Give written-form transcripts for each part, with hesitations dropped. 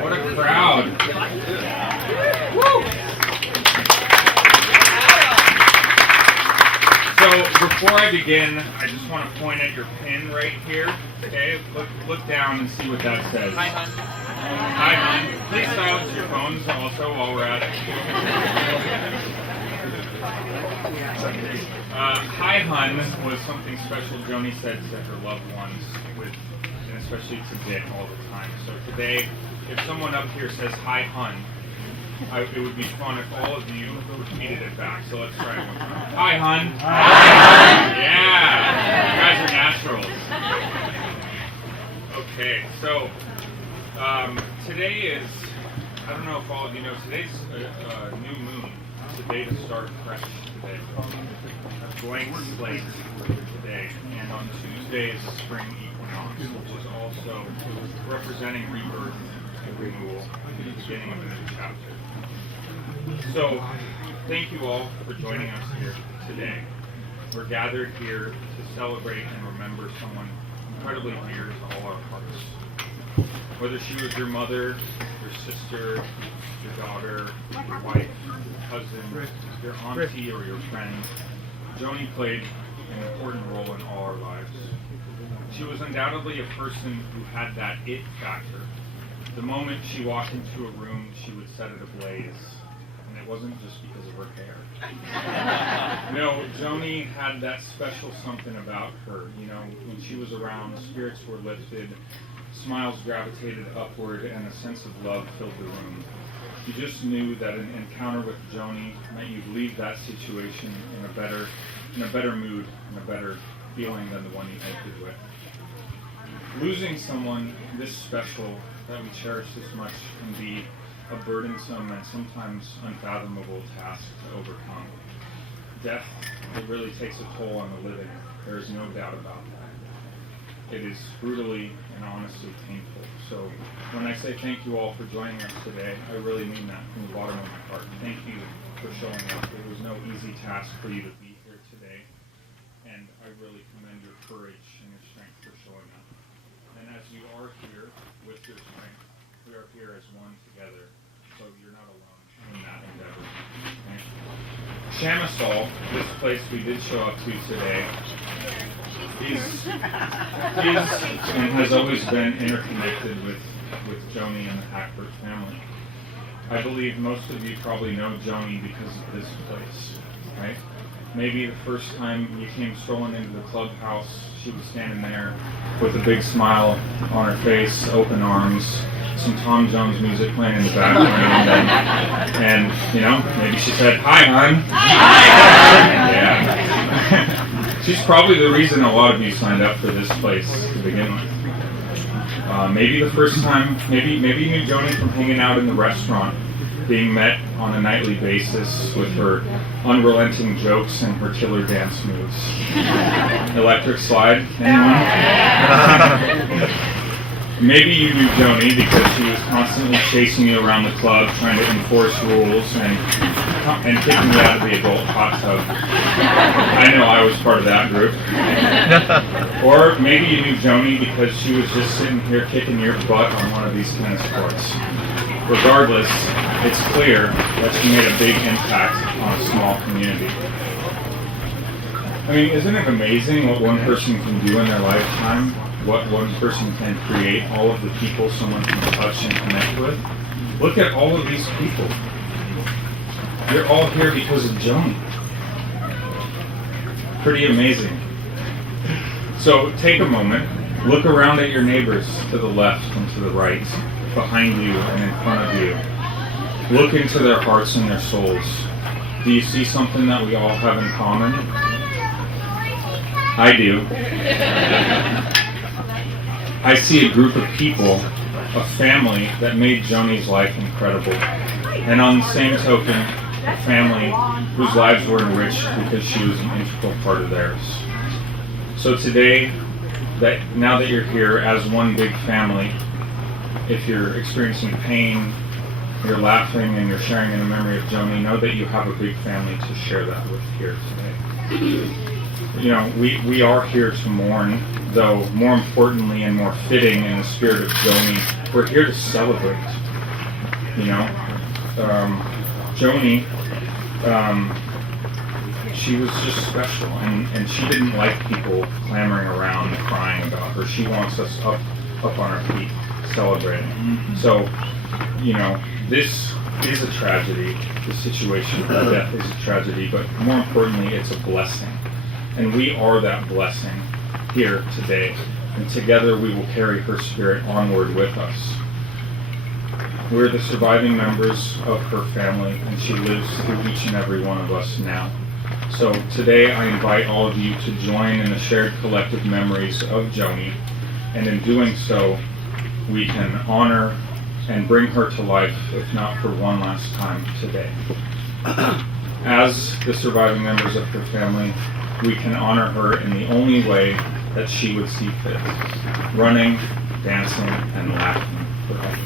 What a crowd. So before I begin, I just want to point at your pin right here. Okay, look down and see what that says. Hi, hon. Hi, hon. Please silence your phones also while we're at it. Hi, hun was something special Joanie said to her loved ones, and especially to Dick all the time. So today, if someone up here says hi, hun, it would be fun if all of you repeated it back. So let's try it one time. Hi, hun. Hi. Yeah. You guys are naturals. Okay, so today is, I don't know if all of you know, today's a new moon. It's a day to start fresh today. A blank slate today. And on Tuesday is a spring equinox, which is also representing rebirth and renewal, the beginning of a new chapter. So, thank you all for joining us here today. We're gathered here to celebrate and remember someone incredibly dear to all our hearts. Whether she was your mother, your sister, your daughter, your wife, your cousin, your auntie, or your friend, Joanie played an important role in all our lives. She was undoubtedly a person who had that it factor. The moment she walked into a room, she would set it ablaze. And it wasn't just because of her hair. No, Joanie had that special something about her. You know, when she was around, spirits were lifted, smiles gravitated upward, and a sense of love filled the room. You just knew that an encounter with Joanie meant you'd leave that situation in a better mood, and a better feeling than the one you entered with. Losing someone this special that we cherish this much can be a burdensome and sometimes unfathomable task to overcome. Death, it really takes a toll on the living. There is no doubt about that. It is brutally and honestly painful. So when I say thank you all for joining us today, I really mean that from the bottom of my heart. Thank you for showing up. It was no easy task for you to be here today, and I really commend your courage and your strength for showing up. And as you are here with your strength, we are here as one together, so you're not alone in that endeavor. Okay? Chamisal, this place we did show up to today, is and has always been interconnected with Joanie and the Hackbert family. I believe most of you probably know Joanie because of this place, right? Maybe the first time you came strolling into the clubhouse, she was standing there with a big smile on her face, open arms, some Tom Jones music playing in the background, and you know, maybe she said, "Hi, hon." Hi. Yeah. She's probably the reason a lot of you signed up for this place to begin with. Maybe the first time, maybe you knew Joanie from hanging out in the restaurant, being met on a nightly basis with her unrelenting jokes and her killer dance moves. Electric slide, anyone? Maybe you knew Joanie because she was constantly chasing you around the club, trying to enforce rules and kicking you out of the adult hot tub. I know I was part of that group. Or maybe you knew Joanie because she was just sitting here kicking your butt on one of these tennis courts. Regardless, it's clear that she made a big impact on a small community. I mean, isn't it amazing what one person can do in their lifetime? What one person can create, all of the people someone can touch and connect with? Look at all of these people. You're all here because of Joanie. Pretty amazing. So take a moment, look around at your neighbors to the left and to the right, behind you and in front of you. Look into their hearts and their souls. Do you see something that we all have in common? I do. I see a group of people, a family that made Joanie's life incredible. And on the same token, a family whose lives were enriched because she was an integral part of theirs. So today, now that you're here as one big family, if you're experiencing pain, you're laughing and you're sharing in the memory of Joanie, know that you have a big family to share that with here today. we are here to mourn, though more importantly and more fitting in the spirit of Joanie, we're here to celebrate. Joanie, she was just special, and she didn't like people clamoring around and crying about her. She wants us up on our feet, celebrating. So, this is a tragedy. The situation of her death is a tragedy, but more importantly, it's a blessing. And we are that blessing here today. And together we will carry her spirit onward with us. We're the surviving members of her family, and she lives through each and every one of us now. So today I invite all of you to join in the shared collective memories of Joanie, and in doing so, we can honor and bring her to life, if not for one last time today. As the surviving members of her family, we can honor her in the only way that she would see fit, running, dancing, and laughing forever.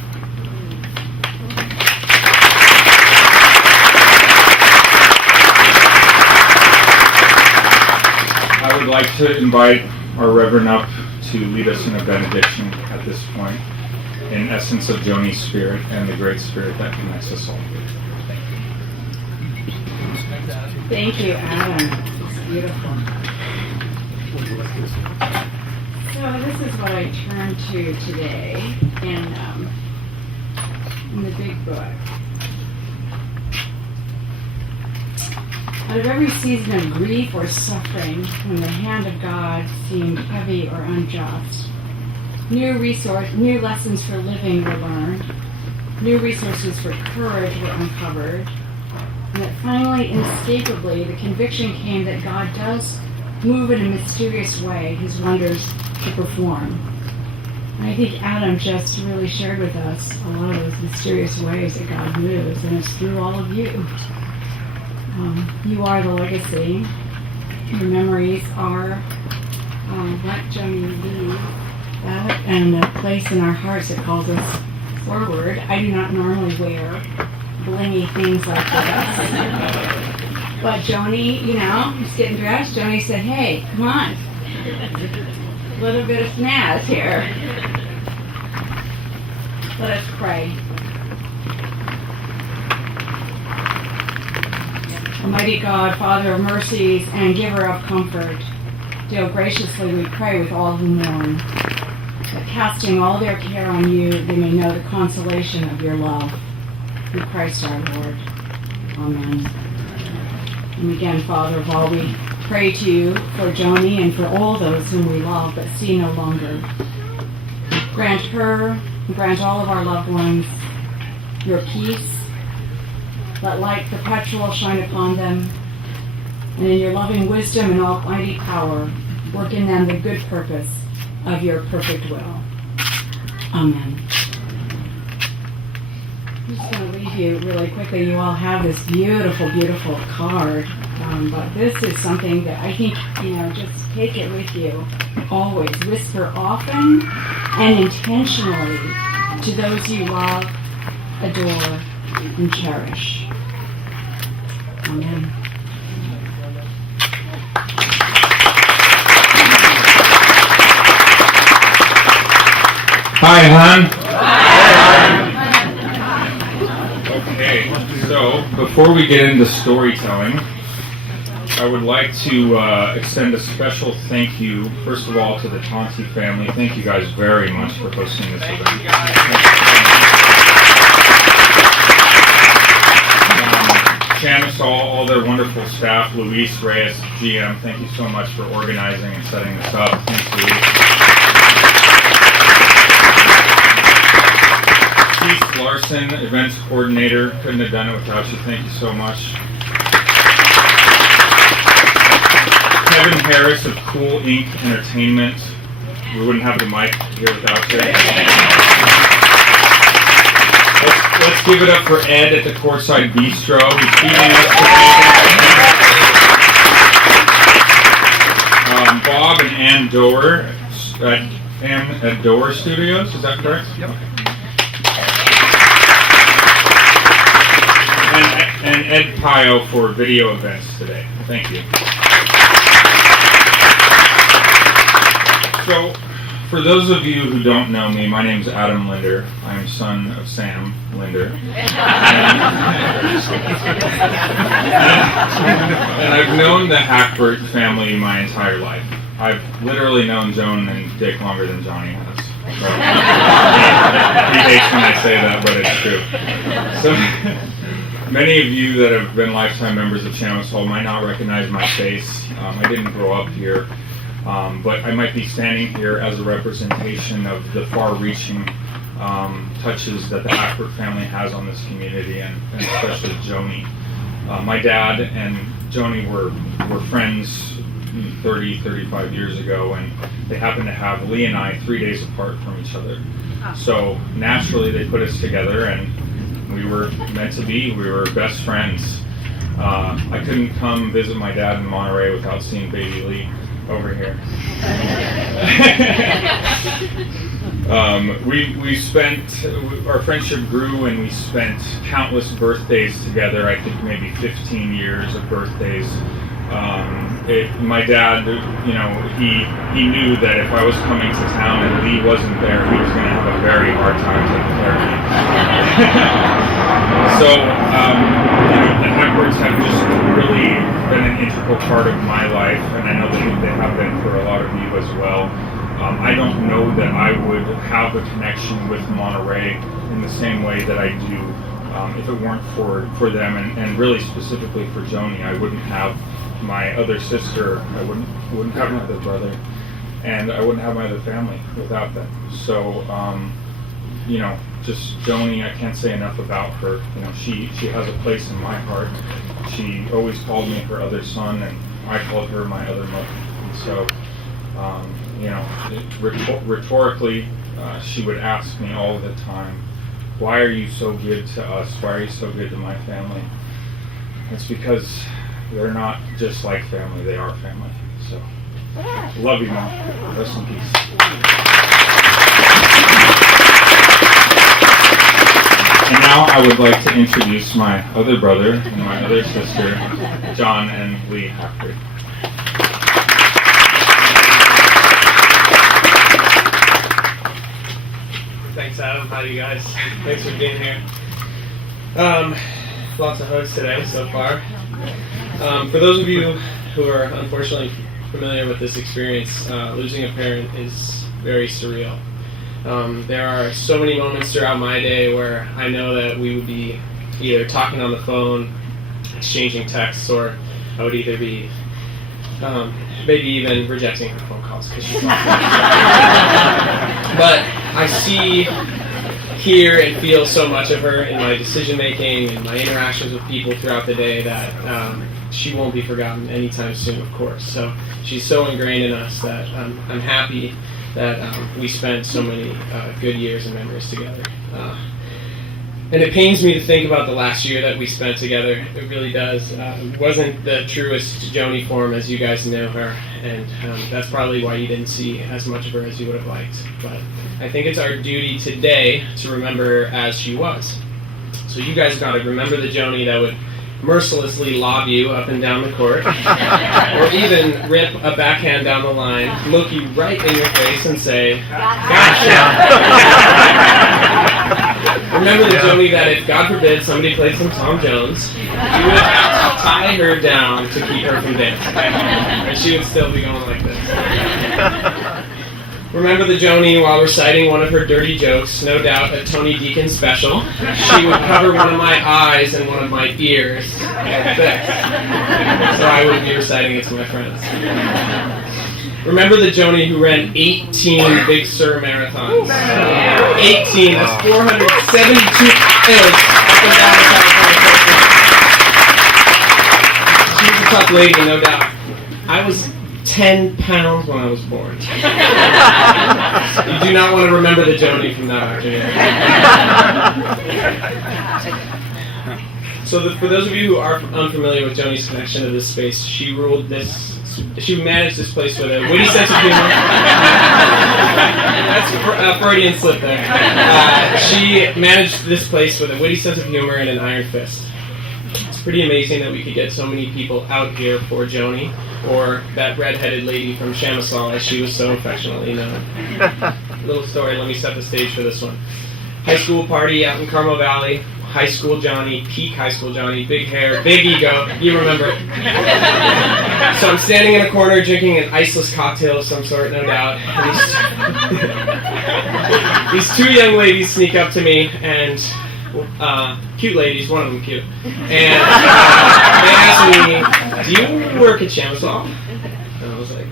I would like to invite our Reverend up to lead us in a benediction at this point, in essence of Joanie's spirit and the great spirit that connects us all. Thank you, Adam. It's beautiful. So this is what I turn to today in the big book. Out of every season of grief or suffering, when the hand of God seemed heavy or unjust, new lessons for living were learned, new resources for courage were uncovered, and that finally, inescapably, the conviction came that God does move in a mysterious way his wonders to perform. And I think Adam just really shared with us a lot of those mysterious ways that God moves, and it's through all of you. You are the legacy. Your memories are what Joanie leaves that, and a place in our hearts that calls us forward. I do not normally wear blingy things like this. But Joanie, just getting dressed, Joanie said, hey, come on. A little bit of snazz here. Let us pray. Almighty God, Father of mercies and giver of comfort, deal graciously, we pray, with all who mourn, that casting all their care on you, they may know the consolation of your love. Through Christ our Lord. Amen. And again, Father of all, we pray to you for Joanie and for all those whom we love but see no longer. Grant her, and grant all of our loved ones your peace. Let light perpetual shine upon them, and in your loving wisdom and almighty power, work in them the good purpose of your perfect will. Amen. I'm just going to leave you really quickly. You all have this beautiful, beautiful card, but this is something that I think, just take it with you always. Whisper often and intentionally to those you love, adore, and cherish. Amen. Hi, hon. Okay, so before we get into storytelling, I would like to extend a special thank you, first of all, to the Tonti family. Thank you guys very much for hosting this event. Chamisal, all their wonderful staff, Luis Reyes, GM, thank you so much for organizing and setting this up. Thanks, Luis. Keith Larson, events coordinator, couldn't have done it without you. Thank you so much. Kevin Harris of Cool Inc. Entertainment. We wouldn't have the mic here without you. Let's give it up for Ed at the Courtside Bistro. He's feeding us today. Bob and Ann Doerr at Doerr Studios. Is that correct? Yep. And Ed Pio for video events today. Thank you. So, for those of you who don't know me, my name's Adam Linder. I'm son of Sam Linder. And I've known the Hackbert family my entire life. I've literally known Joan and Dick longer than Joanie has. So, he hates when I say that, but it's true. So, many of you that have been lifetime members of Chamisal might not recognize my face. I didn't grow up here. But I might be standing here as a representation of the far-reaching touches that the Hackbert family has on this community, and especially Joanie. My dad and Joanie were friends 35 years ago, and they happened to have Lee and I 3 days apart from each other. So naturally they put us together, and we were meant to be. We were best friends. I couldn't come visit my dad in Monterey without seeing baby Lee over here. We spent, our friendship grew, and we spent countless birthdays together. I think maybe 15 years of birthdays. My dad, you know, he knew that if I was coming to town and Lee wasn't there, he was going to have a very hard time taking care of me. So, the Hackberts have just really been an integral part of my life, and I know that they have been for a lot of you as well. I don't know that I would have a connection with Monterey in the same way that I do if it weren't for them, and really specifically for Joanie. I wouldn't have my other sister, I wouldn't have my other brother, and I wouldn't have my other family without them. So, you know, just Joanie, I can't say enough about her. You know, she has a place in my heart. She always called me her other son, and I called her my other mother. And so, you know, rhetorically, she would ask me all the time, "Why are you so good to us? Why are you so good to my family?" It's because they're not just like family, they are family. So, love you, Mom. Rest in peace. And now I would like to introduce my other brother and my other sister, John and Lee Hackbert. Thanks, Adam. How are you guys? Thanks for being here. Lots of hugs today so far. For those of you who are unfortunately familiar with this experience, losing a parent is very surreal. There are so many moments throughout my day where I know that we would be either talking on the phone, exchanging texts, or I would either be maybe even rejecting her phone calls because she's not. But I see, hear, and feel so much of her in my decision making and my interactions with people throughout the day that she won't be forgotten anytime soon, of course. So she's so ingrained in us that I'm happy that we spent so many good years and memories together. And it pains me to think about the last year that we spent together. It really does. It wasn't the truest Joanie form as you guys know her, and that's probably why you didn't see as much of her as you would have liked. But I think it's our duty today to remember her as she was. So you guys got to remember the Joanie that would mercilessly lob you up and down the court, or even rip a backhand down the line, look you right in your face and say, "Gotcha!" Remember the Joanie that if, God forbid, somebody played some Tom Jones, you would have to tie her down to keep her from dancing, and she would still be going like this. Remember the Joanie while reciting one of her dirty jokes, no doubt a Tony Deacon special. She would cover one of my eyes and one of my ears like this, so I would be reciting it to my friends. Remember the Joanie who ran 18 Big Sur marathons. 18, that's 472 miles up and down the California coast. She was a tough lady, no doubt. I was 10 pounds when I was born. You do not want to remember the Joanie from that afternoon. So for those of you who are unfamiliar with Joanie's connection to this space, she managed this place with a witty sense of humor. That's a Freudian slip there. She managed this place with a witty sense of humor and an iron fist. It's pretty amazing that we could get so many people out here for Joanie. or that red-headed lady from Chamisal, as she was so affectionately known. Little story, let me set the stage for this one. High school party out in Carmel Valley. High school Johnny, peak high school Johnny, big hair, big ego. You remember it. So I'm standing in a corner drinking an iceless cocktail of some sort, no doubt. And these two young ladies sneak up to me, and cute ladies, one of them cute. And they asked me, "Do you work at Chamisal?" And I was like,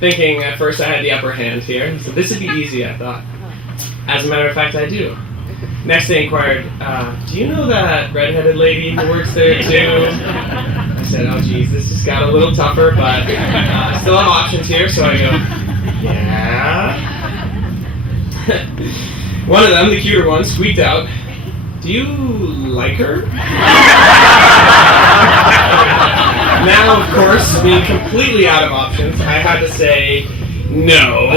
thinking at first I had the upper hand here. So this would be easy, I thought. As a matter of fact, I do. Next they inquired, "Do you know that redheaded lady who works there too?" I said, "Oh geez, this has got a little tougher, but I still have options here," so I go, "Yeah?" One of them, the cuter one, squeaked out, "Do you like her?" Now, of course, being completely out of options, I had to say, "No."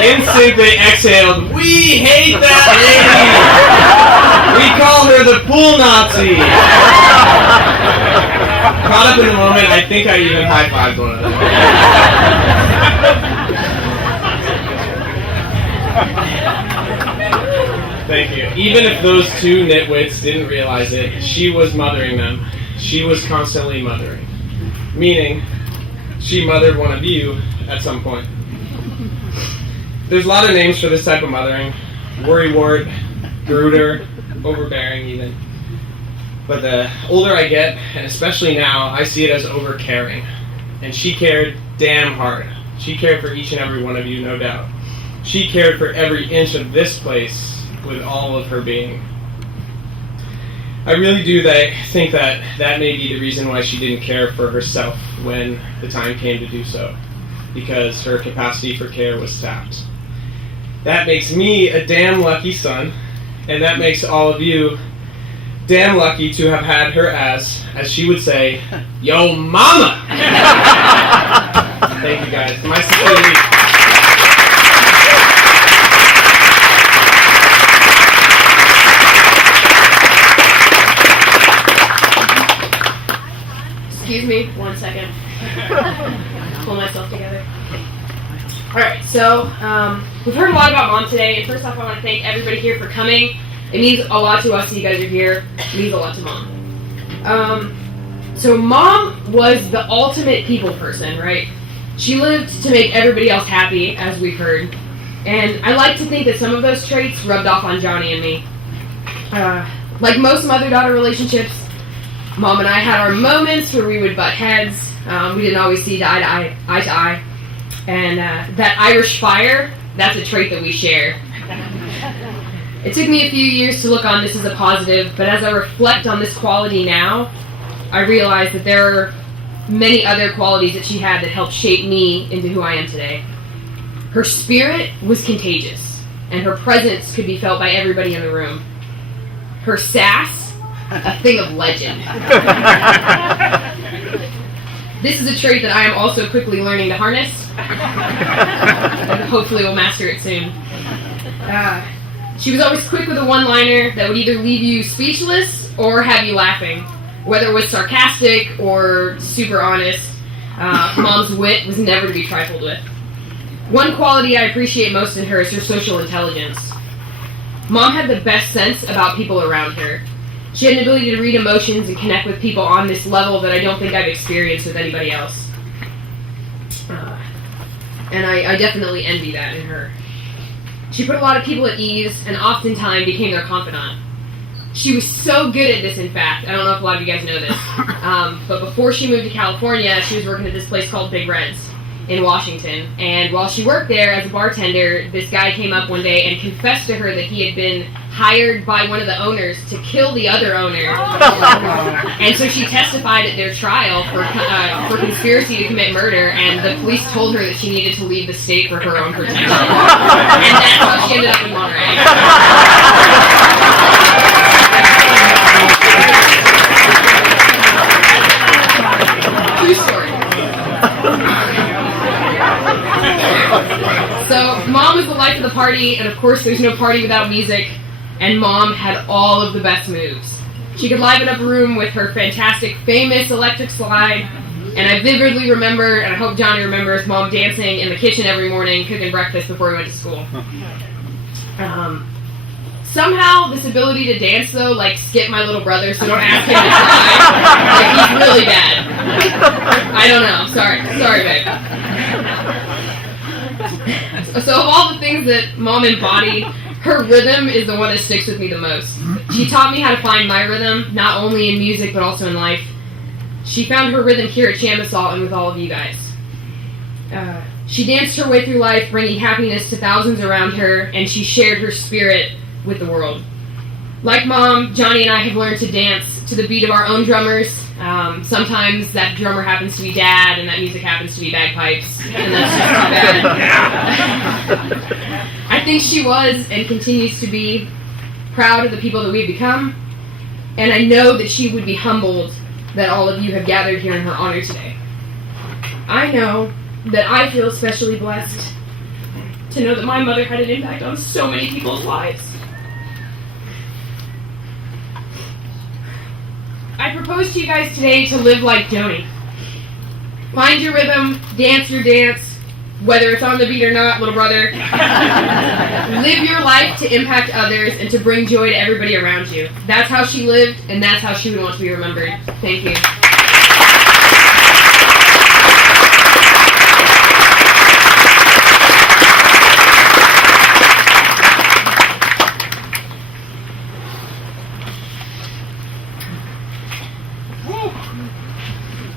Instinct, they exhaled, "We hate that lady! We call her the pool Nazi!" Caught up in the moment, I think I even high-fived one of them. Thank you. Even if those two nitwits didn't realize it, she was mothering them. She was constantly mothering. Meaning, she mothered one of you at some point. There's a lot of names for this type of mothering. Worrywart, brooder, overbearing even. But the older I get, and especially now, I see it as overcaring. And she cared damn hard. She cared for each and every one of you, no doubt. She cared for every inch of this place with all of her being. I really do think that may be the reason why she didn't care for herself when the time came to do so. Because her capacity for care was tapped. That makes me a damn lucky son, and that makes all of you damn lucky to have had her as she would say, "Yo mama!" Thank you guys. My sister. Excuse me, 1 second. Pull myself together. Alright, so we've heard a lot about Mom today, and first off I want to thank everybody here for coming. It means a lot to us that you guys are here. It means a lot to Mom. So Mom was the ultimate people person, right? She lived to make everybody else happy, as we've heard. And I like to think that some of those traits rubbed off on Johnny and me. Like most mother-daughter relationships, Mom and I had our moments where we would butt heads. We didn't always see eye to eye. And that Irish fire, that's a trait that we share. It took me a few years to look on this as a positive, but as I reflect on this quality now, I realize that there are many other qualities that she had that helped shape me into who I am today. Her spirit was contagious, and her presence could be felt by everybody in the room. Her sass, a thing of legend. This is a trait that I am also quickly learning to harness. And hopefully we'll master it soon. She was always quick with a one-liner that would either leave you speechless or have you laughing. Whether it was sarcastic or super honest, Mom's wit was never to be trifled with. One quality I appreciate most in her is her social intelligence. Mom had the best sense about people around her. She had an ability to read emotions and connect with people on this level that I don't think I've experienced with anybody else. And I definitely envy that in her. She put a lot of people at ease and oftentimes became their confidant. She was so good at this, in fact. I don't know if a lot of you guys know this. But before she moved to California, she was working at this place called Big Red's in Washington. And while she worked there as a bartender, this guy came up one day and confessed to her that he had been hired by one of the owners to kill the other owner. And so she testified at their trial for conspiracy to commit murder, and the police told her that she needed to leave the state for her own protection. And that's how she ended up in Monterey. True story. So, Mom was the life of the party, and of course there's no party without music, and Mom had all of the best moves. She could liven up a room with her fantastic, famous electric slide. And I vividly remember, and I hope Johnny remembers, Mom dancing in the kitchen every morning, cooking breakfast before we went to school. Somehow, this ability to dance, though, like, skipped my little brother, so don't ask him to try. Like, he's really bad. I don't know. Sorry, babe. So of all the things that Mom embodied, her rhythm is the one that sticks with me the most. She taught me how to find my rhythm, not only in music, but also in life. She found her rhythm here at Chamisal and with all of you guys. She danced her way through life, bringing happiness to thousands around her, and she shared her spirit with the world. Like Mom, Johnny and I have learned to dance to the beat of our own drummers. Sometimes that drummer happens to be Dad, and that music happens to be bagpipes, and that's just too bad. I think she was and continues to be proud of the people that we've become, and I know that she would be humbled that all of you have gathered here in her honor today. I know that I feel especially blessed to know that my mother had an impact on so many people's lives. I propose to you guys today to live like Joanie. Find your rhythm, dance your dance, whether it's on the beat or not, little brother. Live your life to impact others and to bring joy to everybody around you. That's how she lived, and that's how she would want to be remembered. Thank you.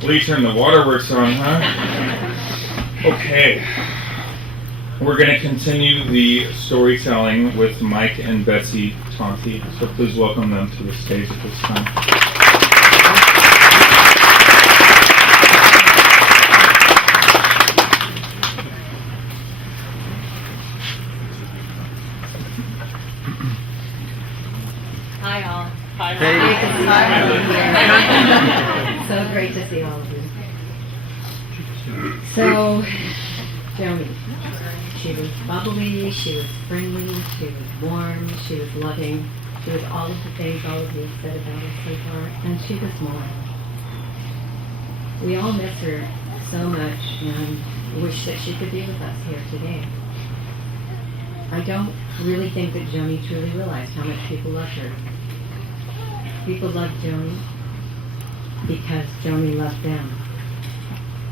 Well, you turn the waterworks on, huh? Okay. We're going to continue the storytelling with Mike and Betsy Tonti. So please welcome them to the stage at this time. Hi all. Hey. So great to see all of you. So, Joanie, she was bubbly, she was friendly, she was warm, she was loving, she was all of the things all of you have said about her so far, and she was more. We all miss her so much and wish that she could be with us here today. I don't really think that Joanie truly realized how much people loved her. People loved Joanie because Joanie loved them.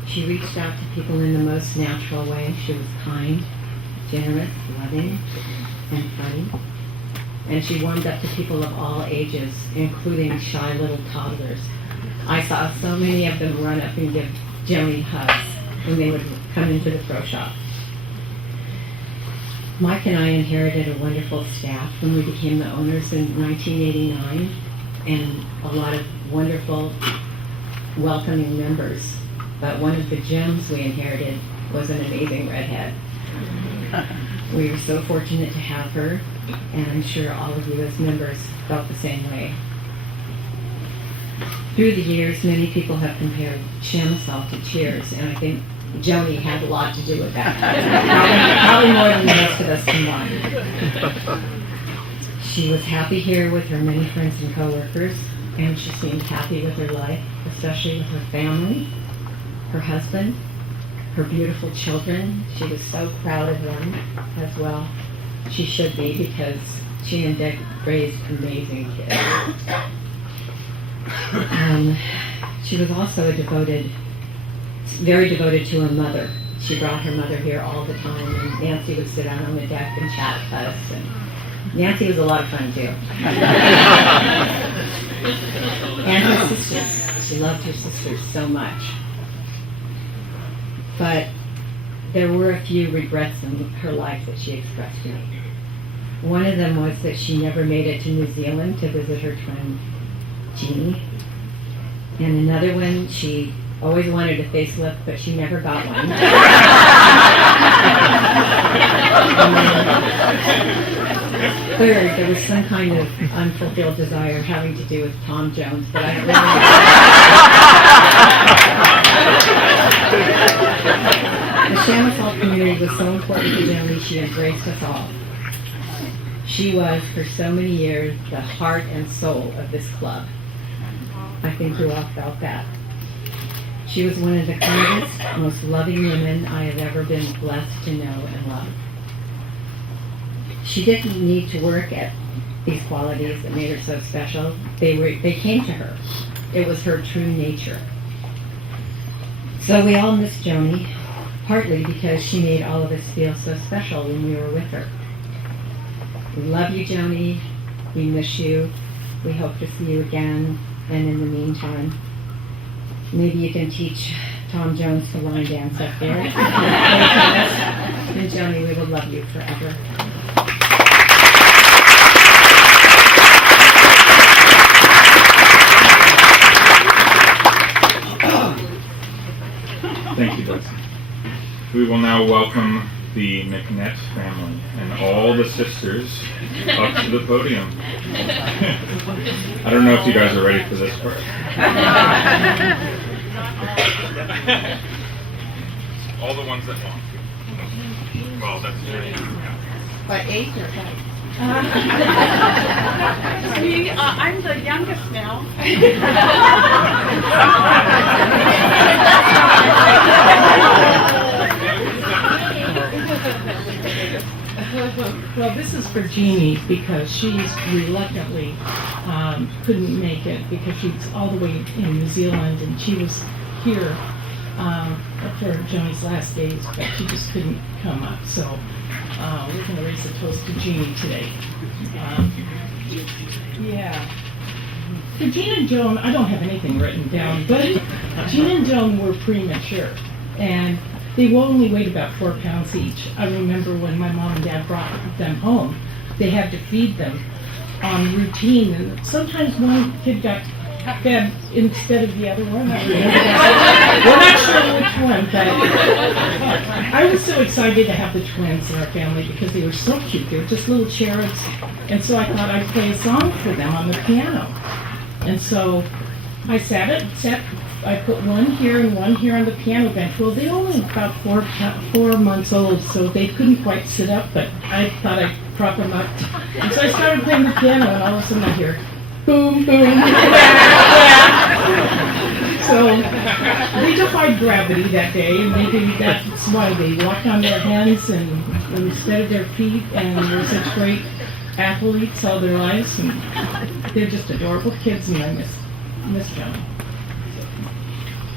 She reached out to people in the most natural way. She was kind, generous, loving, and funny. And she warmed up to people of all ages, including shy little toddlers. I saw so many of them run up and give Joanie hugs when they would come into the pro shop. Mike and I inherited a wonderful staff when we became the owners in 1989, and a lot of wonderful, welcoming members. But one of the gems we inherited was an amazing redhead. We were so fortunate to have her, and I'm sure all of you as members felt the same way. Through the years, many people have compared Chamisal to Cheers, and I think Joanie had a lot to do with that. Probably more than the rest of us combined. She was happy here with her many friends and coworkers, and she seemed happy with her life, especially with her family, her husband, her beautiful children. She was so proud of them as well. She should be, because she and Dick raised amazing kids. She was also very devoted to her mother. She brought her mother here all the time, and Nancy would sit out on the deck and chat with us. And Nancy was a lot of fun too. And her sisters. She loved her sisters so much. But there were a few regrets in her life that she expressed to me. One of them was that she never made it to New Zealand to visit her twin, Jeannie. And another one, she always wanted a facelift, but she never got one. Third, there was some kind of unfulfilled desire having to do with Tom Jones, but I don't really. The Chamisal community was so important to Joanie, she embraced us all. She was, for so many years, the heart and soul of this club. I think you all felt that. She was one of the kindest, most loving women I have ever been blessed to know and love. She didn't need to work at these qualities that made her so special. They came to her. It was her true nature. So we all miss Joanie, partly because she made all of us feel so special when we were with her. We love you, Joanie. We miss you. We hope to see you again. And in the meantime, maybe you can teach Tom Jones to line dance up there. And Joanie, we will love you forever. Thank you, Betsy. We will now welcome the McNett family and all the sisters up to the podium. I don't know if you guys are ready for this part. All the ones that want. Well, that's true. By age or height? Me, I'm the youngest now. Well, this is for Jeannie because she's reluctantly couldn't make it because she's all the way in New Zealand and she was here for Joanie's last days, but she just couldn't come up. So we're going to raise a toast to Jeannie today. Yeah. For Jean and Joan, I don't have anything written down, but Jean and Joan were premature, and they only weighed about 4 pounds each. I remember when my mom and dad brought them home, they had to feed them on routine, and sometimes one kid got fed instead of the other one. I remember that. We're not sure which one, but I was so excited to have the twins in our family because they were so cute. They were just little cherubs, and so I thought I'd play a song for them on the piano. And so I I put one here and one here on the piano bench. Well, they're only about 4 months old, so they couldn't quite sit up, but I thought I'd prop them up. And so I started playing the piano, and all of a sudden I hear, boom, boom. So they defied gravity that day, and that's why they walked on their hands and instead of their feet, and were such great athletes all their lives. And they're just adorable kids, and I miss Joan.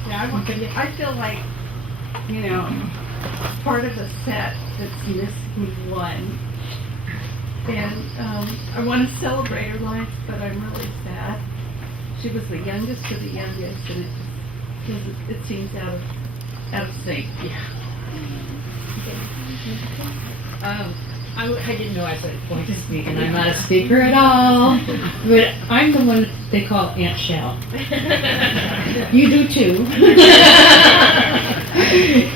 Yeah, I feel like, part of a set that's missing one. And I want to celebrate her life, but I'm really sad. She was the youngest of the youngest, and it seems out of sync. Yeah. I didn't know I was going to speak, and I'm not a speaker at all. But I'm the one they call Aunt Shell. You do too.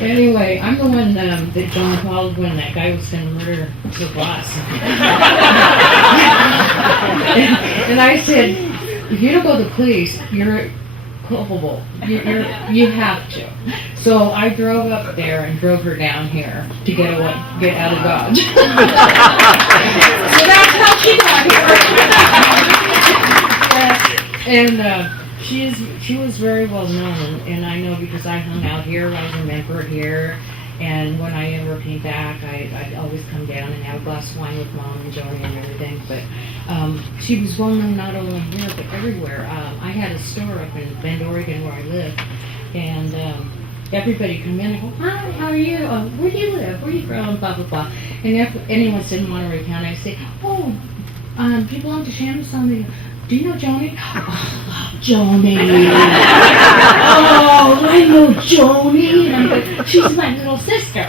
Anyway, I'm the one that John called when that guy was going to murder her boss. and I said, if you don't go to the police, you're culpable. You have to. So I drove up there and drove her down here to get out of Dodge. So that's how she got here. And she was very well known, and I know because I hung out here, I was a member here, and when I ever came back, I'd always come down and have a glass of wine with Mom and Joanie and everything. But she was well known not only here but everywhere. I had a store up in Bend, Oregon, where I live, and everybody come in and go, "Hi, how are you? Where do you live? Where are you from?" Blah blah blah. And if anyone said Monterey County, I say, "Oh, do you belong to Chamisal? Do you know Joanie?" "Oh, Joanie." "Oh, I know Joanie." And I'm like, "She's my little sister."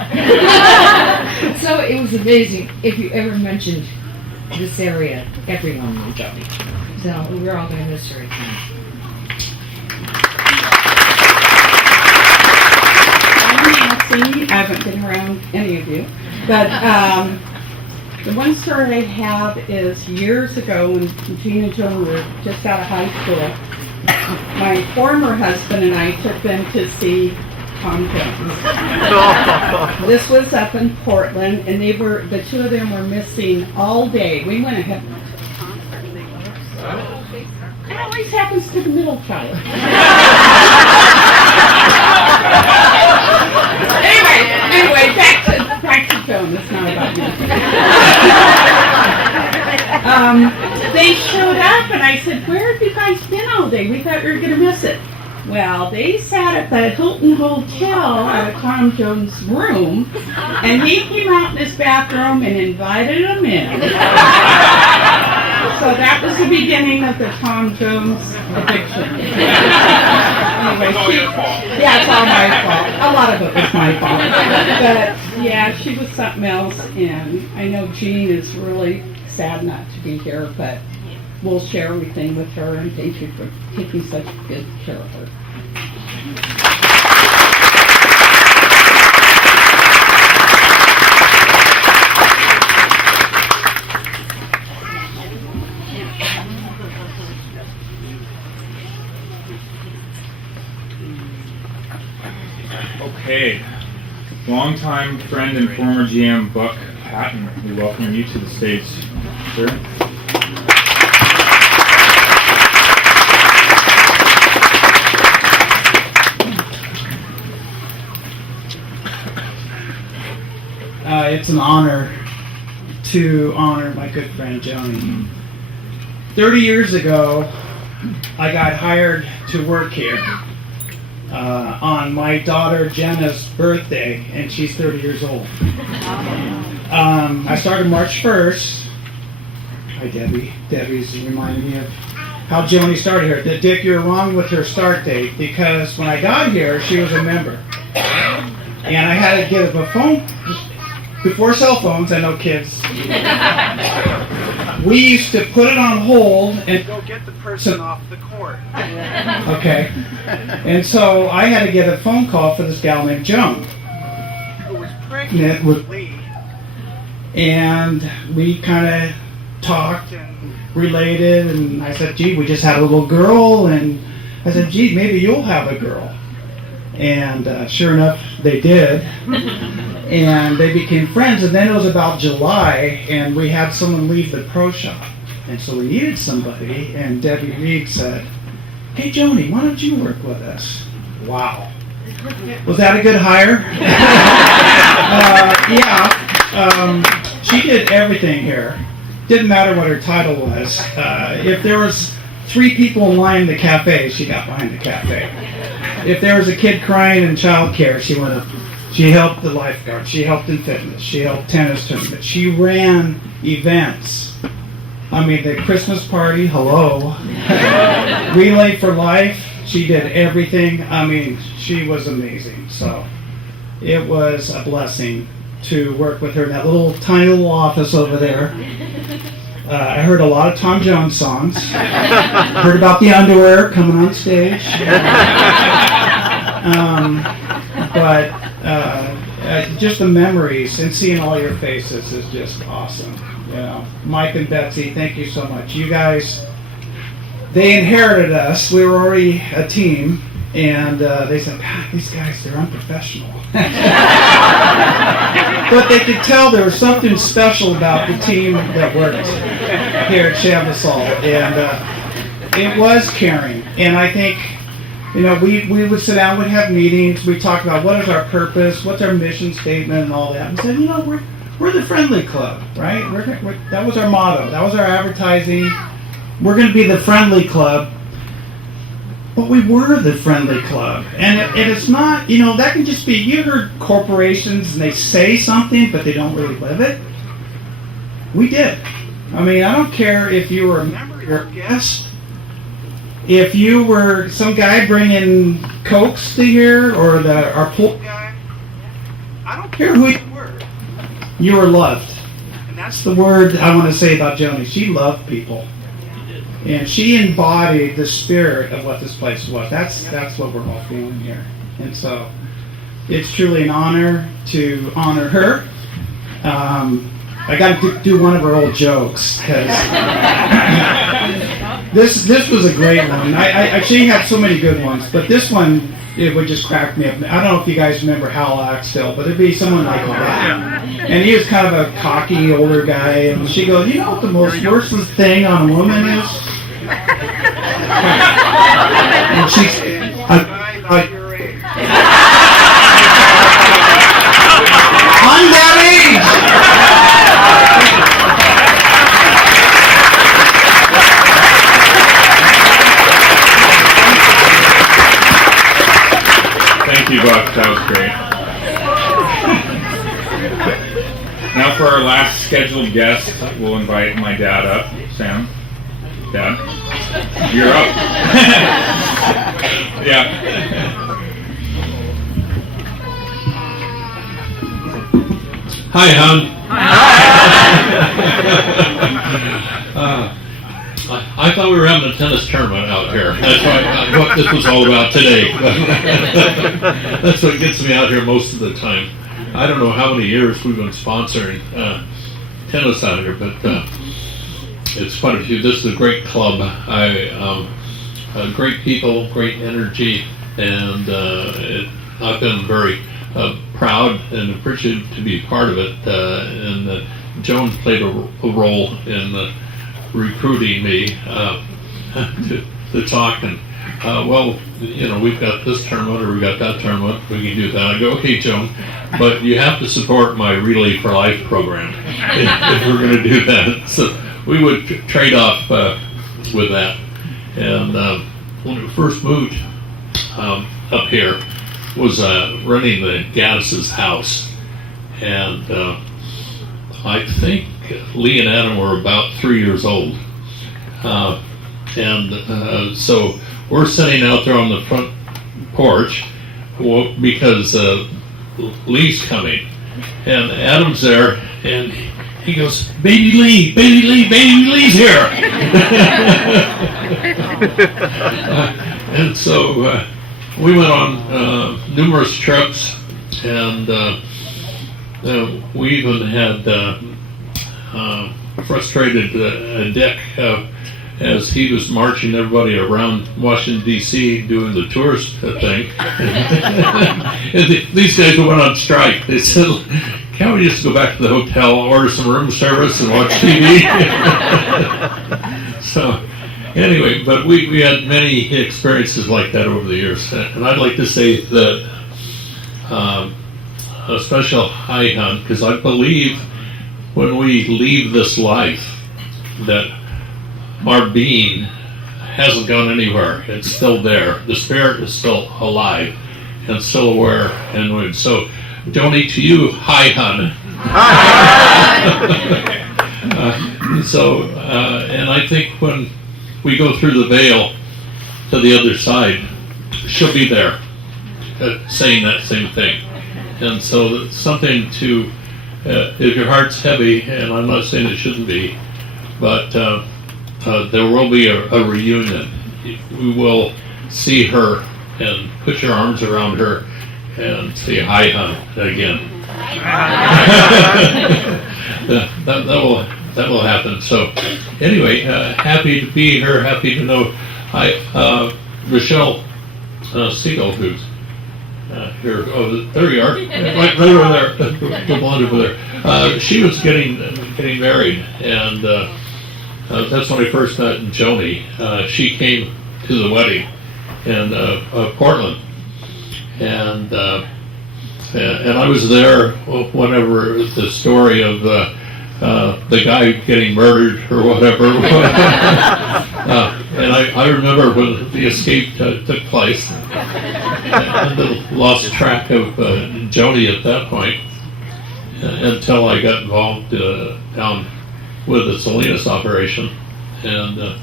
So it was amazing. If you ever mentioned this area, everyone knew Joanie. So we're all going to miss her again. I haven't been around any of you, but the one story I have is years ago when Jean and Joan were just out of high school. My former husband and I took them to see Tom Jones. This was up in Portland, and the two of them were missing all day. We went ahead. It always happens to the middle child. anyway, back to Joan. It's not about me. They showed up, and I said, "Where have you guys been all day? We thought we were going to miss it." Well, they sat at the Hilton Hotel at Tom Jones' room, and he came out in his bathroom and invited them in. So that was the beginning of the Tom Jones addiction. Anyway, It's all your fault. yeah, it's all my fault. A lot of it was my fault. But yeah, she was something else, and I know Jean is really sad not to be here, but we'll share everything with her, and thank you for taking such good care of her. Okay. Longtime friend and former GM Buck Patton, we welcome you to the stage, sir. It's an honor to honor my good friend Joanie. 30 years ago, I got hired to work here on my daughter Jenna's birthday, and she's 30 years old. I started March 1st. Hi, Debbie. Debbie's reminding me of how Joanie started here. Dick, you're wrong with her start date, because when I got here, she was a member. And I had to give a phone. Before cell phones, I know kids. We used to put it on hold and go get the person off the court. Okay. And so I had to get a phone call for this gal named Joan, who was pregnant with Lee. And we kind of talked and related, and I said, gee, we just had a little girl, and I said, gee, maybe you'll have a girl. And sure enough, they did. And they became friends, and then it was about July, and we had someone leave the pro shop. And so we needed somebody, and Debbie Reed said, hey, Joanie, why don't you work with us? Wow. Was that a good hire? She did everything here. Didn't matter what her title was. If there was 3 people in line in the cafe, she got behind the cafe. If there was a kid crying in childcare, she went up. She helped the lifeguard. She helped in fitness. She helped tennis tournaments. She ran events. I mean, the Christmas party, hello. Relay for Life. She did everything. I mean, she was amazing. So it was a blessing to work with her in that tiny little office over there. I heard a lot of Tom Jones songs. Heard about the underwear coming on stage. Just the memories and seeing all your faces is just awesome. You know, Mike and Betsy, thank you so much. You guys, they inherited us. We were already a team, and they said, God, these guys, they're unprofessional. But they could tell there was something special about the team that worked here at Chamisal, and it was caring. And I think, you know, we would sit down, we'd have meetings, we'd talk about what is our purpose, what's our mission statement, and all that. And said, you know, we're the friendly club, right? That was our motto. That was our advertising. We're going to be the friendly club. But we were the friendly club. And it's not, you know, that can just be, you heard corporations and they say something, but they don't really live it. We did. I mean, I don't care if you were a member or a guest. If you were some guy bringing Cokes to here, or our pool guy, I don't care who you were. You were loved. And that's the word I want to say about Joanie. She loved people. And she embodied the spirit of what this place was. That's what we're all feeling here. And so it's truly an honor to honor her. I got to do one of her old jokes, because This was a great one. She had so many good ones, but this one, it would just crack me up. I don't know if you guys remember Hal Axtell, but it'd be someone like that. And he was kind of a cocky older guy, and she goes, "You know what the most worthless thing on a woman is?" And she's I'm that age. Thank you, Buck. That was great. Now for our last scheduled guest, we'll invite my dad up. Sam. Dad. You're up. Yeah. Hi, hon. I thought we were having a tennis tournament out here. That's what this was all about today. That's what gets me out here most of the time. I don't know how many years we've been sponsoring tennis out here, but it's quite a few. This is a great club. Great people, great energy, and I've been very proud and appreciative to be part of it. And Joan played a role in recruiting me to talk. And well, you know, we've got this tournament or we got that tournament. We can do that. I go, okay, Joan, but you have to support my Relay for Life program if we're going to do that. So we would trade off with that. And when we first moved up here, was running the Gaddis's house, and I think Lee and Adam were about 3 years old, and so we're sitting out there on the front porch because Lee's coming, and Adam's there, and he goes, Baby Lee's here. And so we went on numerous trips, and we even had frustrated Dick as he was marching everybody around Washington, D.C. doing the tourist thing. And these guys went on strike. They said, can't we just go back to the hotel, order some room service, and watch TV? So anyway, but we had many experiences like that over the years. And I'd like to say that a special hi, hon, because I believe when we leave this life that our being hasn't gone anywhere. It's still there. The spirit is still alive and still aware. And so, Joanie, to you, hi, hon. And I think when we go through the veil to the other side, she'll be there saying that same thing. And so it's something to, if your heart's heavy, and I'm not saying it shouldn't be, but there will be a reunion. We will see her and put your arms around her and say hi, hon, again. that will happen. So anyway, happy to be here, happy to know Rochelle Siegel, who's here. Oh, there you are, right over there, the blonde over there. She was getting married, and that's when I first met Joanie. She came to the wedding in Portland, and I was there whenever the story of the guy getting murdered or whatever. And I remember when the escape took place, and lost track of Joanie at that point until I got involved down with the Salinas operation, and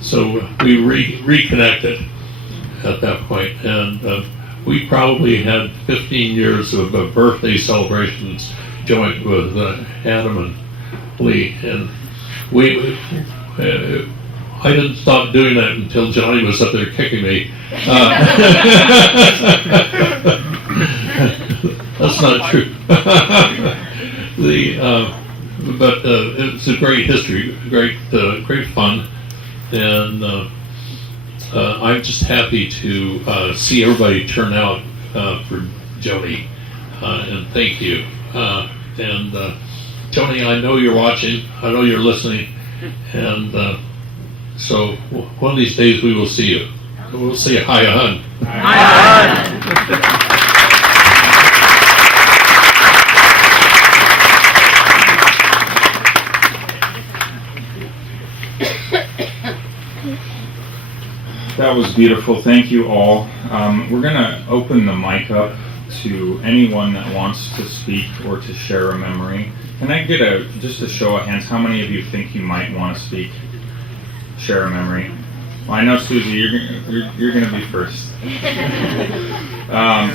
so we reconnected at that point, and we probably had 15 years of birthday celebrations joint with Adam and Lee, and I didn't stop doing that until Joanie was up there kicking me. That's not true. But it's a great history, great fun, and I'm just happy to see everybody turn out for Joanie, and thank you. And Joanie, I know you're watching, I know you're listening, and so one of these days we will see you. We'll say hi, hun. That was beautiful. Thank you all. We're going to open the mic up to anyone that wants to speak or to share a memory. Can I get just a show of hands? How many of you think you might want to speak, share a memory? Well, I know, Susie, you're going to be first.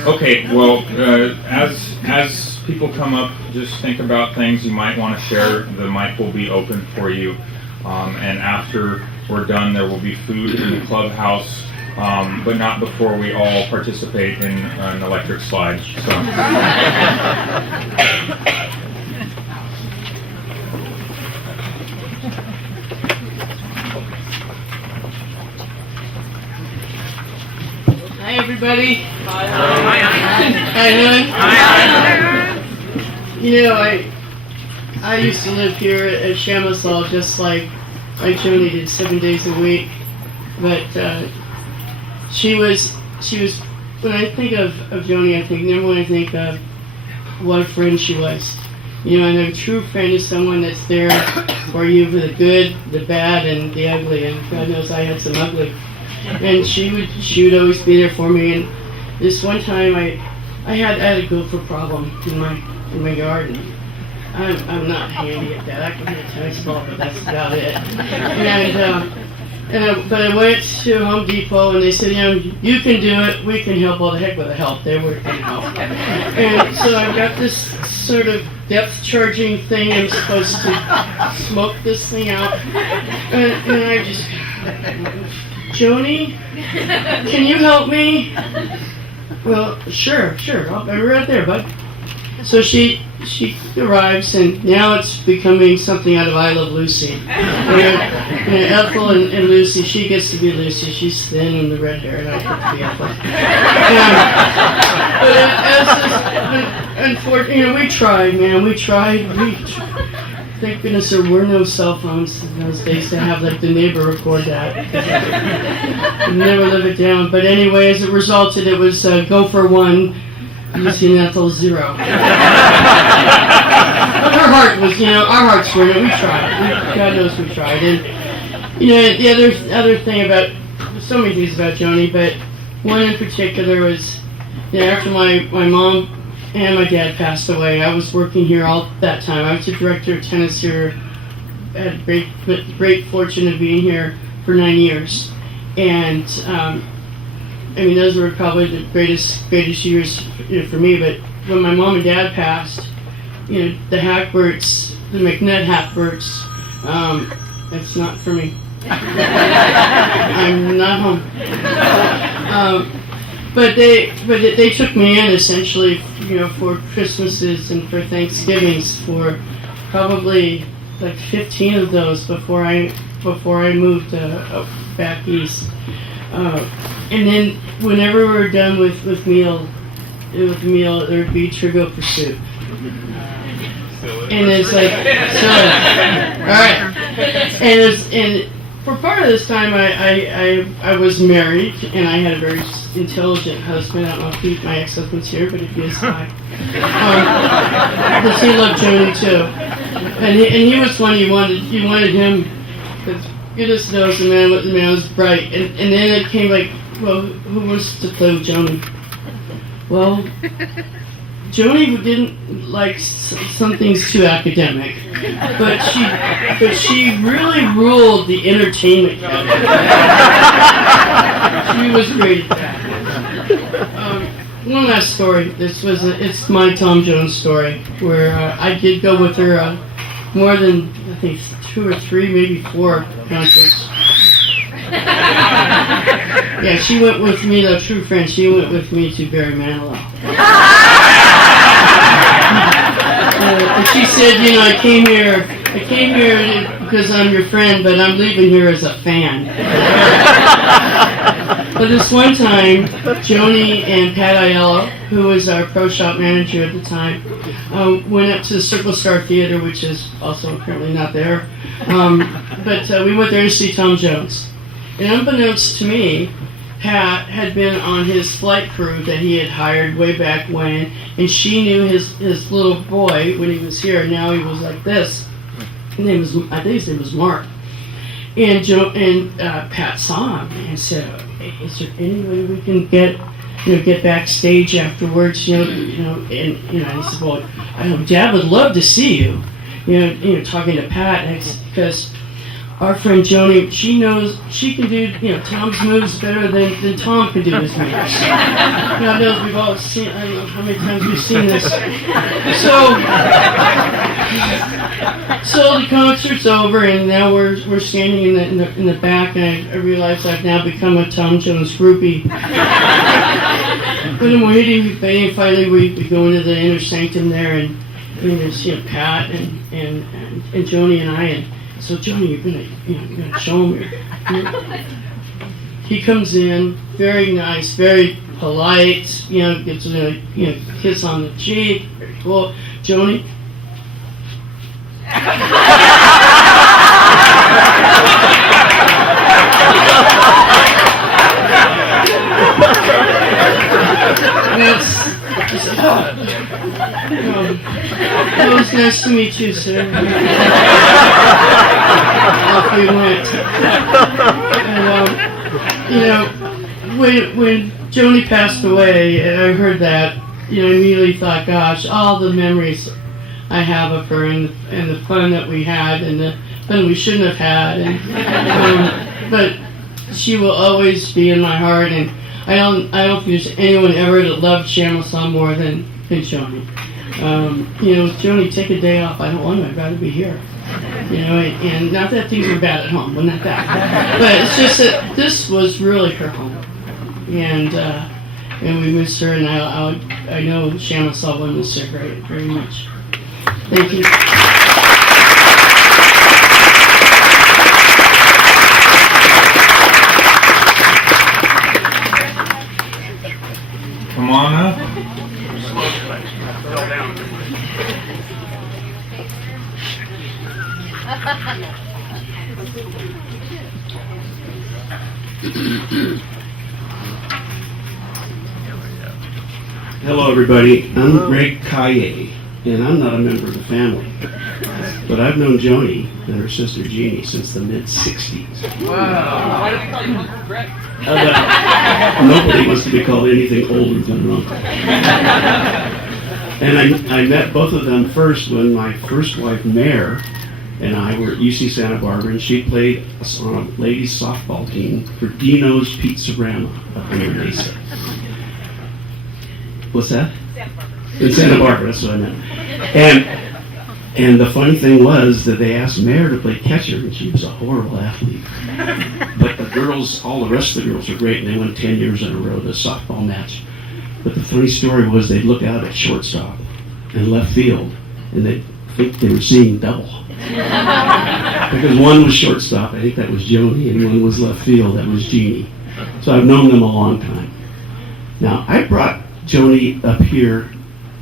Okay, well, as people come up, just think about things you might want to share. The mic will be open for you. And after we're done, there will be food in the clubhouse, but not before we all participate in an electric slide. So. Hi, everybody. Hi, You know, I used to live here at Chamisal just like Joanie did, 7 days a week. But she was. When I think of Joanie, number one, I think of what a friend she was. You know, and a true friend is someone that's there for you for the good, the bad, and the ugly. And God knows I had some ugly. And she would always be there for me. And this one time, I had a gopher problem in my garden. I'm not handy at that. I can hit a tennis ball, but that's about it. But I went to Home Depot, and they said, you know, you can do it. We can help. Well, the heck with the help. They were going to help. And so I've got this sort of depth charging thing. I'm supposed to smoke this thing out, and I just, Joanie, can you help me? Well, sure. I'll be right there, bud. So she arrives, and now it's becoming something out of I Love Lucy. Ethel and Lucy, she gets to be Lucy. She's thin and the red hair, and I get to be Ethel. But unfortunately, we tried, man. We tried. Thank goodness there were no cell phones in those days to have like the neighbor record that. Never live it down. But anyway, as it resulted, it was go for 1. Lucy and Ethel 0. But her heart was, our hearts were in it. We tried. God knows we tried. And, the other thing about, so many things about Joanie, but one in particular was, after my mom and my dad passed away, I was working here all that time. I was the director of tennis here. I had great fortune of being here for 9 years. And, those were probably the greatest years for me. But when my mom and dad passed, the Hackberts, the McNett Hackberts, it's not for me. I'm not home. But they took me in essentially, for Christmases and for Thanksgivings for probably like 15 of those before I moved back east. And then whenever we were done with meal, there'd be Trivial Pursuit. And it's like, all right. And for part of this time, I was married, and I had a very intelligent husband. I don't know if my ex-husband's here, but if he is, hi. Because he loved Joanie too, and he was one you wanted him. Because goodness knows the man was bright, and then it came like, well, who was to play with Joanie? Well, Joanie didn't like some things too academic, but she really ruled the entertainment category. She was great at that. One last story. It's my Tom Jones story, where I did go with her more than I think 2 or 3, maybe 4 concerts. Yeah, she went with me, though, true friend. She went with me to Barry Manilow. And she said, I came here I came here because I'm your friend, but I'm leaving here as a fan. But this one time, Joanie and Pat Aiello, who was our pro shop manager at the time, went up to the Circle Star Theater, which is also apparently not there. But we went there to see Tom Jones. And unbeknownst to me, Pat had been on his flight crew that he had hired way back when, and she knew his little boy when he was here. Now he was like this. I think his name was Mark. And Pat saw him and said, "Hey, is there any way we can get backstage afterwards?" And he said, "Well, Dad would love to see you." Talking to Pat, because our friend Joanie, she knows she can do Tom's moves better than Tom can do his moves. God knows we've all seen. I don't know how many times we've seen this. So the concert's over, and now we're standing in the back, and I realize I've now become a Tom Jones groupie. But I'm waiting. Finally, we go into the inner sanctum there, and there's Pat and Joanie and I, and so Joanie, you're gonna show him. He comes in, very nice, very polite. Gets a kiss on the cheek. Very cool. Joanie. It was nice to meet you, sir. Off we went. And, when Joanie passed away, I heard that, I immediately thought, gosh, all the memories I have of her, and the fun that we had, and the fun we shouldn't have had. But she will always be in my heart, and I don't think there's anyone ever that loved Chamisal more than Joanie. Joanie, take a day off. I don't want to. I'd rather be here. And not that things were bad at home, but not that. But it's just that this was really her home, and we miss her, and I know Chamisal will miss her very, very much. Thank you. Come on up. Hello, everybody. I'm Greg Kaye, and I'm not a member of the family, but I've known Joanie and her sister Jeannie since the mid-'60s. Wow. Why do we call you Uncle Greg? Nobody wants to be called anything older than an uncle. And I met both of them first when my first wife, Mare, and I were at UC Santa Barbara, and she played on a ladies softball team for Dino's Pizzarama up in Mesa. What's that? In Santa Barbara, that's what I meant. And the funny thing was that they asked Mare to play catcher, and she was a horrible athlete. But all the rest of the girls were great, and they won 10 years in a row, the softball match. But the funny story was they'd look out at shortstop and left field, and they'd think they were seeing double. Because one was shortstop, I think that was Joanie, and one was left field, that was Jeannie. So I've known them a long time. Now, I brought Joanie up here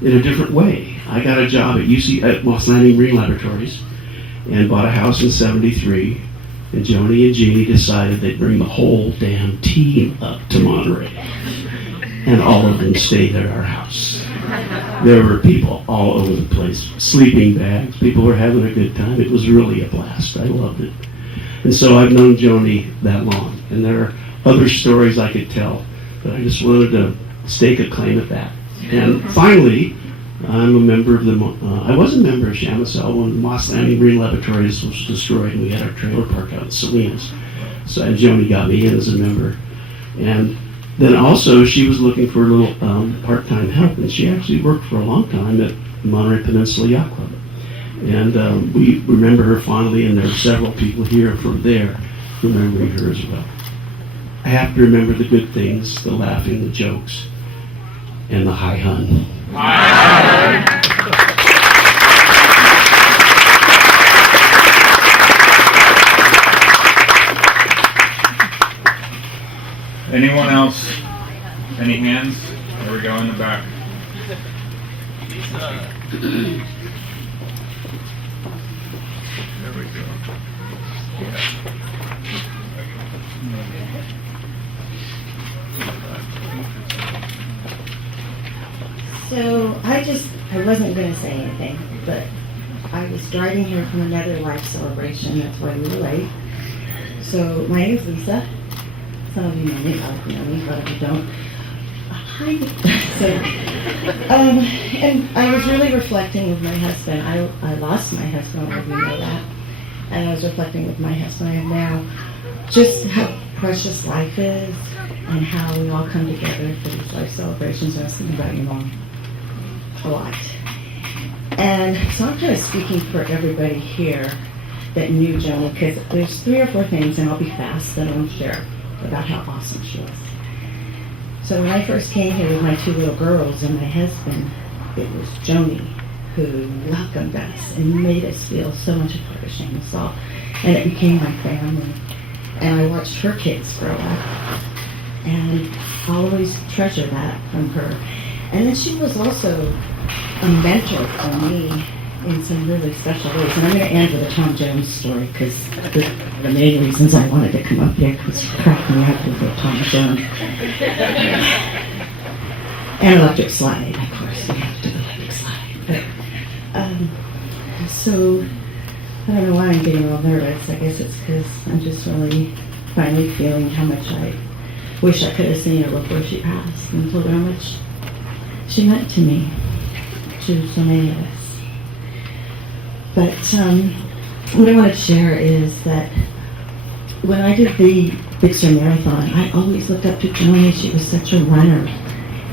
in a different way. I got a job at Moss Landing Marine Laboratories and bought a house in '73, and Joanie and Jeannie decided they'd bring the whole damn team up to Monterey. And all of them stayed at our house. There were people all over the place, sleeping bags, people were having a good time. It was really a blast. I loved it. And so I've known Joanie that long, and there are other stories I could tell, but I just wanted to stake a claim at that. And finally, I'm a member of I was a member of Chamisal when Moss Landing Marine Laboratories was destroyed, and we had our trailer park out in Salinas. So and Joanie got me in as a member. And then also, she was looking for a little part-time help, and she actually worked for a long time at the Monterey Peninsula Yacht Club. And we remember her fondly, and there are several people here from there remembering her as well. I have to remember the good things, the laughing, the jokes, and the high hun. Anyone else? Any hands? There we go in the back. There we go. So I wasn't going to say anything, but I was driving here from another life celebration. That's why we were late. So my name is Lisa. Some of you know me, probably know me, but if you don't, hi. So, and I was really reflecting with my husband. I lost my husband, I you know that. And I was reflecting with my husband I have now, just how precious life is and how we all come together for these life celebrations. I was thinking about your mom a lot. And so I'm kind of speaking for everybody here that knew Joanie, because there's 3 or 4 things, and I'll be fast, that I want to share about how awesome she was. So when I first came here with my 2 little girls and my husband, it was Joanie who welcomed us and made us feel so much a part of Chamisal. And it became my family. And I watched her kids grow up. And I'll always treasure that from her. And then she was also a mentor for me in some really special ways. And I'm going to end with a Tom Jones story, because the main reasons I wanted to come up here was cracking me up with Tom Jones. And electric slide, of course, we have to do electric slide. But, so, I don't know why I'm getting all nervous. I guess it's because I'm just really finally feeling how much I wish I could have seen her before she passed and told her how much she meant to me, to so many of us. But what I want to share is that when I did the Big Sur Marathon, I always looked up to Joanie. She was such a runner.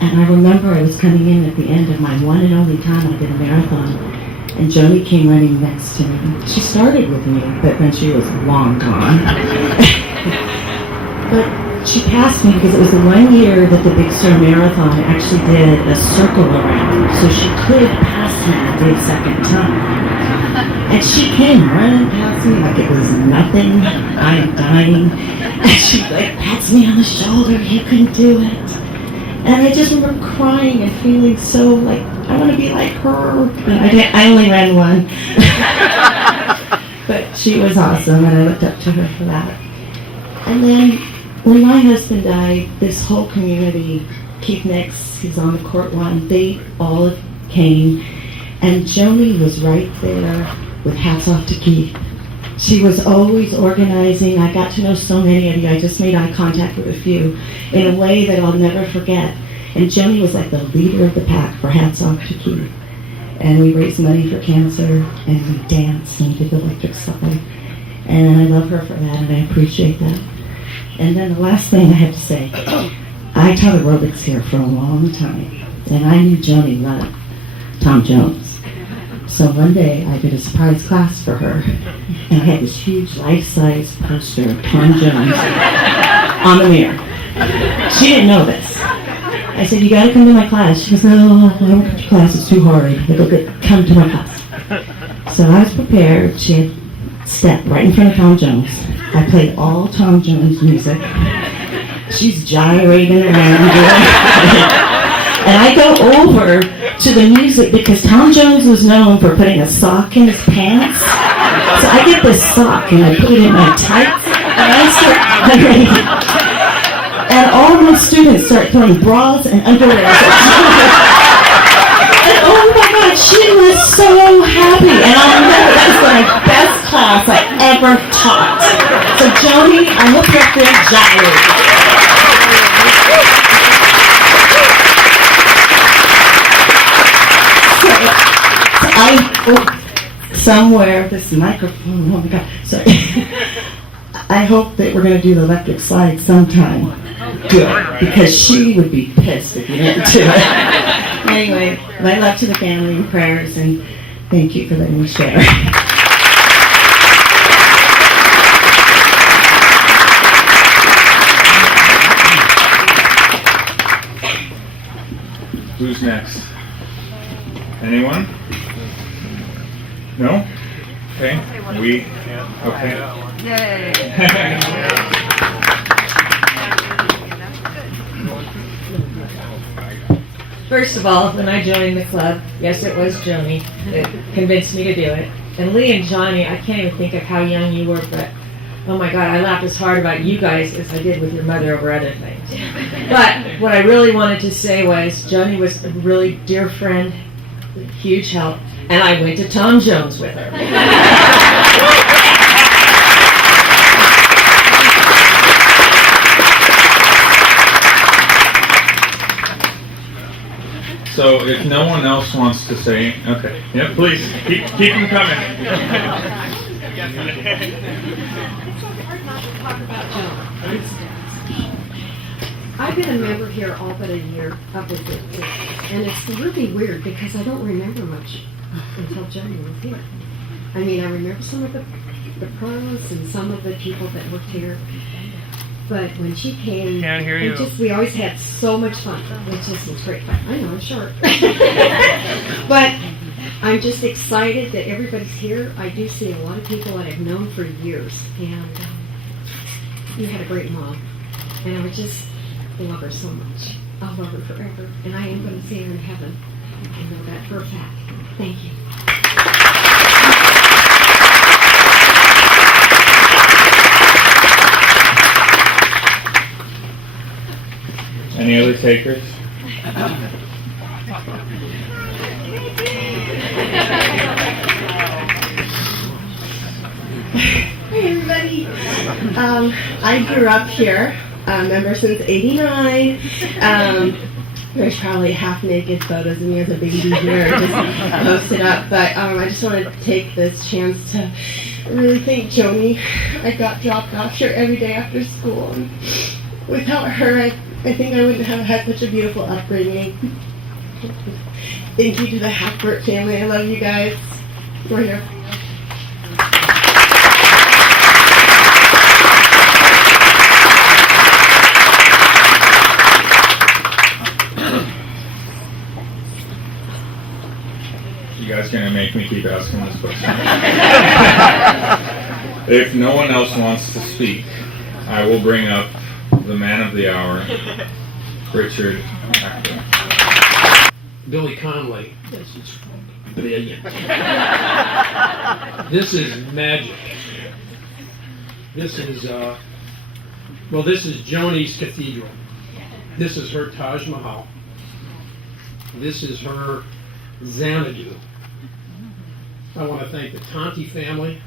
And I remember I was coming in at the end of my one and only time I did a marathon, and Joanie came running next to me. She started with me, but then she was long gone. But she passed me because it was the one year that the Big Sur Marathon actually did a circle around her, so she could pass me the second time. And she came running past me like it was nothing. I am dying. And she pats me on the shoulder. You can do it. And I just remember crying and feeling so I want to be like her. But I only ran one. But she was awesome, and I looked up to her for that. And then when my husband died, this whole community, Keith Nix, he's on the court one, they all came. And Joanie was right there with hats off to Keith. She was always organizing. I got to know so many of you. I just made eye contact with a few in a way that I'll never forget. And Joanie was like the leader of the pack for hats off to Keith. And we raised money for cancer, and we danced and did the electric slide. And I love her for that, and I appreciate that. And then the last thing I have to say, I taught aerobics here for a long time, and I knew Joanie loved Tom Jones. So one day I did a surprise class for her, and I had this huge life-size poster of Tom Jones on the mirror. She didn't know this. I said, you gotta come to my class. She goes, no, I don't come to class, it's too hard. I go, come to my class. So I was prepared. She had stepped right in front of Tom Jones. I played all Tom Jones music. She's gyrating around. And I go over to the music because Tom Jones was known for putting a sock in his pants. So I get this sock and I put it in my tights and I start gyrating. And all my students start throwing bras and underwear. And oh my God, she was so happy. And I'll remember that was my best class I ever taught. So Joanie, I hope you're feeling gyrating. Somewhere, this microphone, oh my God, sorry. I hope that we're going to do the electric slide sometime. Good, because she would be pissed if you didn't do it. Anyway, my love to the family and prayers, and thank you for letting me share. Who's next? Anyone? No? Okay. Okay. Yay. First of all, when I joined the club, yes, it was Joanie that convinced me to do it. And Lee and Johnny, I can't even think of how young you were, but oh my God, I laughed as hard about you guys as I did with your mother over other things. But what I really wanted to say was Joanie was a really dear friend, huge help, and I went to Tom Jones with her. So if no one else wants to say, okay, yeah, please keep them coming. I've been a member here all but a year of the group, and it's really weird because I don't remember much until Joanie was here. I mean, I remember some of the pros and some of the people that worked here, but when she came, Can't hear you. we always had so much fun. It just was great fun. I know, I'm short. But I'm just excited that everybody's here. I do see a lot of people that I've known for years, and you had a great mom, and I would just love her so much. I'll love her forever, and I am going to see her in heaven. I know that for a fact. Thank you. Any other takers? Hey everybody. I grew up here, member since '89. There's probably half-naked photos of me as a baby here, just posted up. But I just wanted to take this chance to really thank Joanie. I got dropped off here every day after school, and without her, I think I wouldn't have had such a beautiful upbringing. Thank you to the Hackbert family. I love you guys. We're here. You guys gonna make me keep asking this question? If no one else wants to speak, I will bring up the man of the hour, Richard Hackbert. Billy Conley. This is brilliant. This is magic. This is, this is Joanie's cathedral. This is her Taj Mahal. This is her Xanadu. I want to thank the Tonti family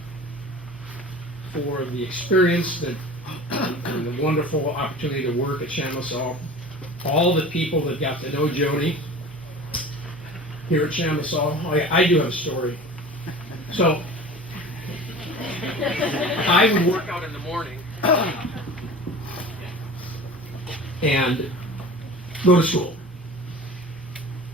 for the experience and the wonderful opportunity to work at Chamisal. All the people that got to know Joanie here at Chamisal. I do have a story. So, I would work out in the morning and go to school.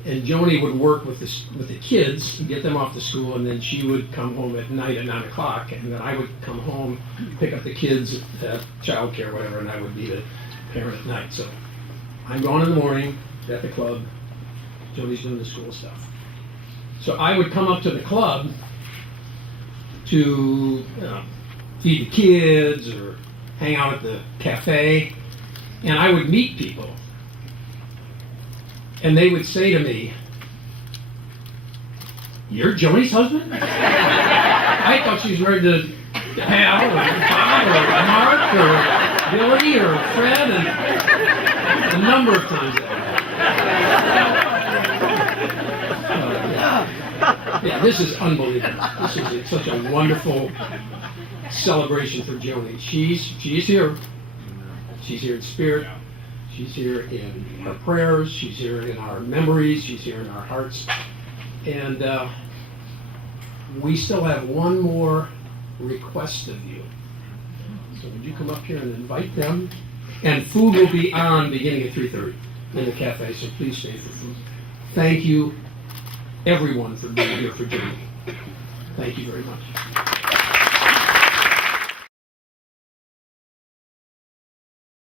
And Joanie would work with the kids and get them off to school, and then she would come home at night at 9 o'clock, and then I would come home, pick up the kids at childcare or whatever, and I would be the parent at night. So I'm gone in the morning at the club. Joanie's doing the school stuff. So I would come up to the club to feed the kids or hang out at the cafe, and I would meet people. And they would say to me, "You're Joanie's husband?" I thought she was married to Hal or Bob or Mark or Billy or Fred, and a number of times yeah, this is unbelievable. This is such a wonderful celebration for Joanie. She's here. She's here in spirit. She's here in our prayers. She's here in our memories. She's here in our hearts. And we still have one more request of you. So would you come up here and invite them? And food will be on beginning at 3:30 in the cafe, so please stay for food. Thank you, everyone, for being here for Joanie. Thank you very much.